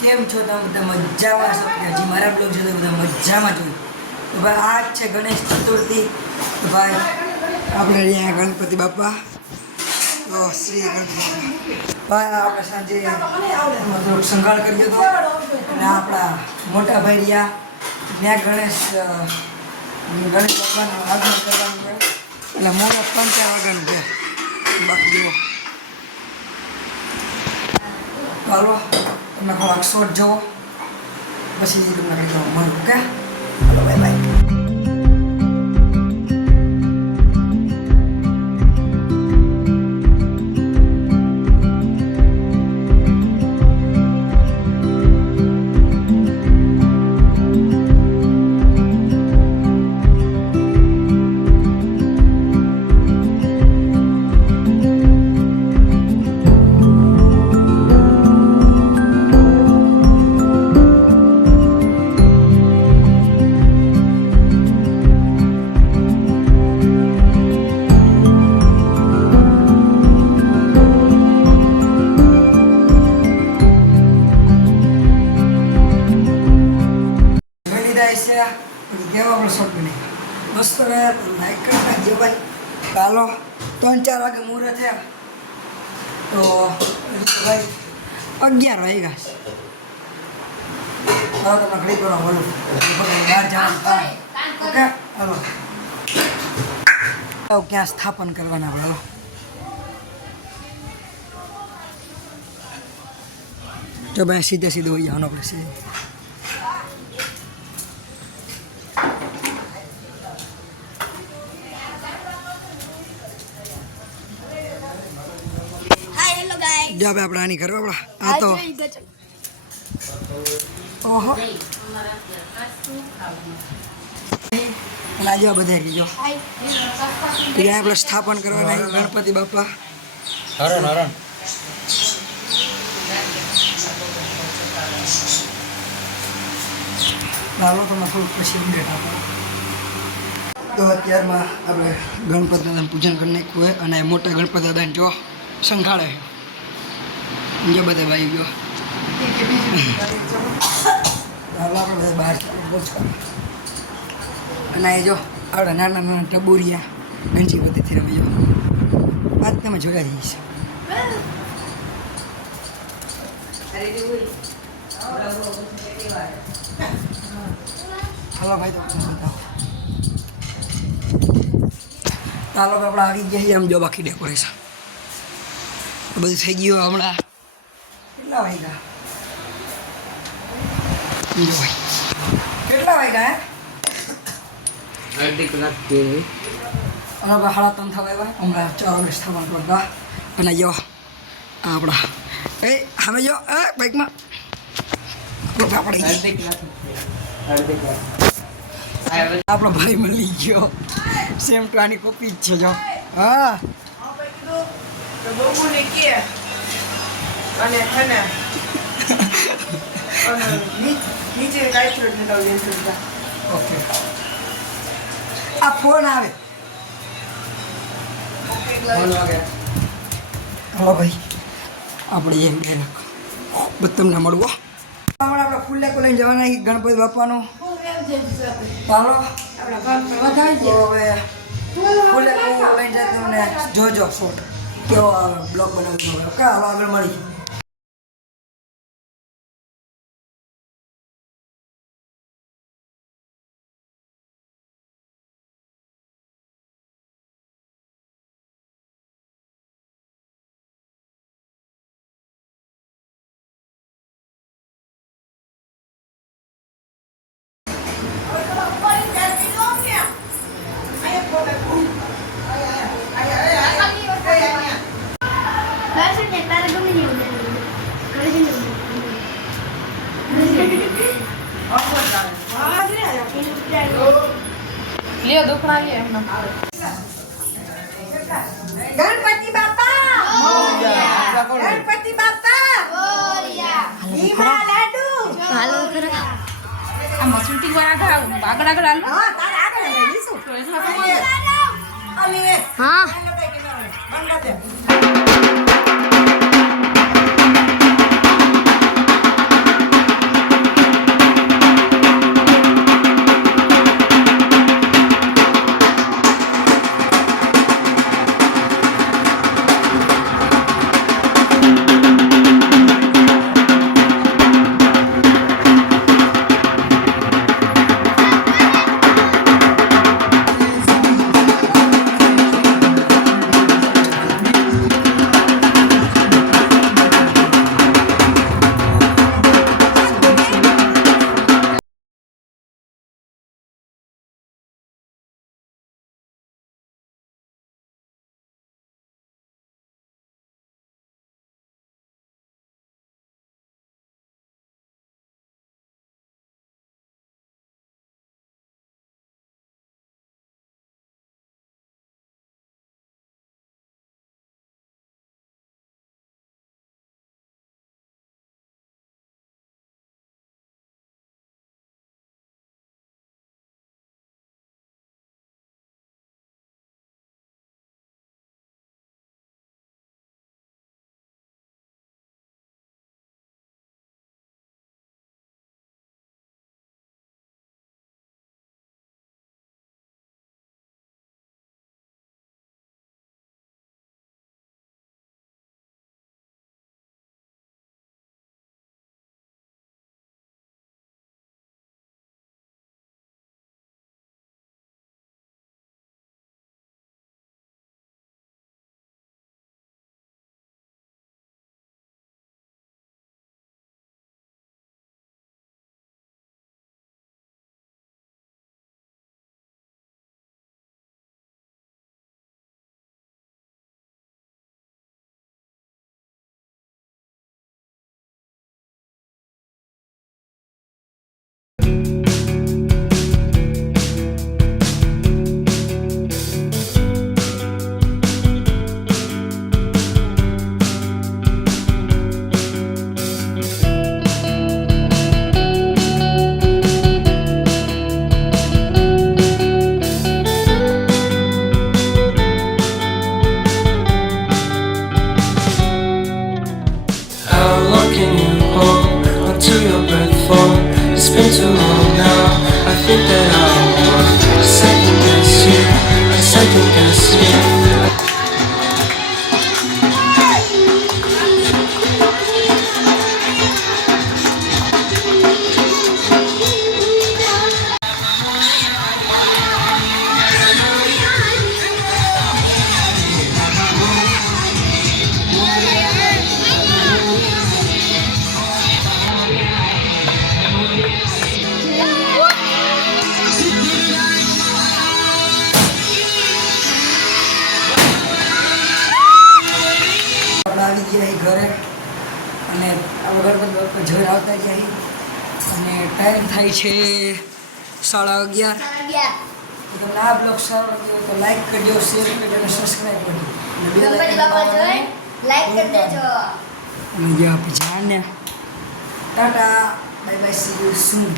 કેમ છો તમે બધા મજામાં છો કે હજી મારા બ્લોગ છે તો બધા મજામાં જોયું તો ભાઈ આજ છે ગણેશ ચતુર્થી તો ભાઈ આપણે અહીંયા ગણપતિ બાપા તો શ્રી ગણપતિ ભાઈ આપણે સાંજે થોડોક શણગાર કર્યો હતો અને આપણા મોટા ભાઈ રહ્યા ત્યાં ગણેશ બાપાનું આગમન કરવાનું છે એટલે મોડા 3-4 વાગ્યાનું છે બાકી જુઓ હાલો તમને થોડાક શોર્ટ જોવો પછી તમને કંઈ મળું ઓકે હાલો બાય બાય કેવા આપણે શોટ બની મસ્ત રહ્યા લાઈક કરી નાખજો ભાઈ ચાલો 3-4 વાગે મુહૂર્ત થયા તો ભાઈ 11 વાગ્યા હવે તમને ઘડી કરવા મળું બહાર જવાનું ઓકે હાલો ક્યાં સ્થાપન કરવાના આપણે જો ભાઈ સીધે સીધું હોય જવાનું આપણે સીધે જો આપણે આની કરવા આપણા આ તો ઓહો લાજો બધા કીજો ત્યાં આપણે સ્થાપન કરવાના ગણપતિ બાપા હરણ હરણ લાવો તમને થોડુંક પછી અપડેટ આપો તો અત્યારમાં આપણે ગણપતિ દાદાનું પૂજન કરી નાખ્યું હોય અને મોટા ગણપતિ દાદાને જો સંઘાળે જો બધા ભાઈ ગયો આપણે બધા બહાર અને એ જો આપણે નાના નાના ટબુરિયા ગંજી બધીથી રમે જો વાત તમે જોયા જઈશ હલો ભાઈ તો બતાવો ચાલો આપણે આવી ગયા છીએ આમ જો બાકી ડેકોરેશન બધું થઈ ગયું હમણાં કેટલા વાગ્યા જો ભાઈ કેટલા વાગ્યા અડધી કલાક કે અને હાડા 3 થવા આવ્યા હમણાં 4 વાગે સ્થાપન કરવા અને જો આપણા એ સામે જો એ બાઇકમાં આપણો ભાઈ મળી ગયો સેમ ટુ આની કોપી જ છે જો હા ઓકે આ ફોન આવે હલો ભાઈ આપણે એમ બે બધું તમને મળવું હમણાં આપણે ફૂલ લેકો લઈને જવાના ગણપતિ બાપાનું ચાલો હવે ફૂલ લેકો લઈને જાય તમને જોજો શોટ કેવો આવે બ્લોગ બનાવજો ઓકે હાલો આગળ મળી लियो दुखड़ा लियो गणपति बापा मोरया गणपति बापा मोरया हीमा लाडू हालो करा आ शूटिंग वाला था આગળ આગળ હાલ हां તાર આગળ લીસુ હા બંગા દે been too long now. I think that I want a second guess you, a second guess you. આપણે આવી ગયા અહીં ઘરે અને આપણે ગણપતિ બાપા જોઈ આવતા જાય અને ટાઈમ થાય છે 11:30. તો તમને આ બ્લોગ સારો લાગ્યો હોય તો લાઈક કરજો, શેર કરજો અને સબસ્ક્રાઈબ કરજો અને bell icon દબાવવાનું લાઈક કરી દેજો. અને જે આપણે જાણ્યા Tata bye bye see you soon.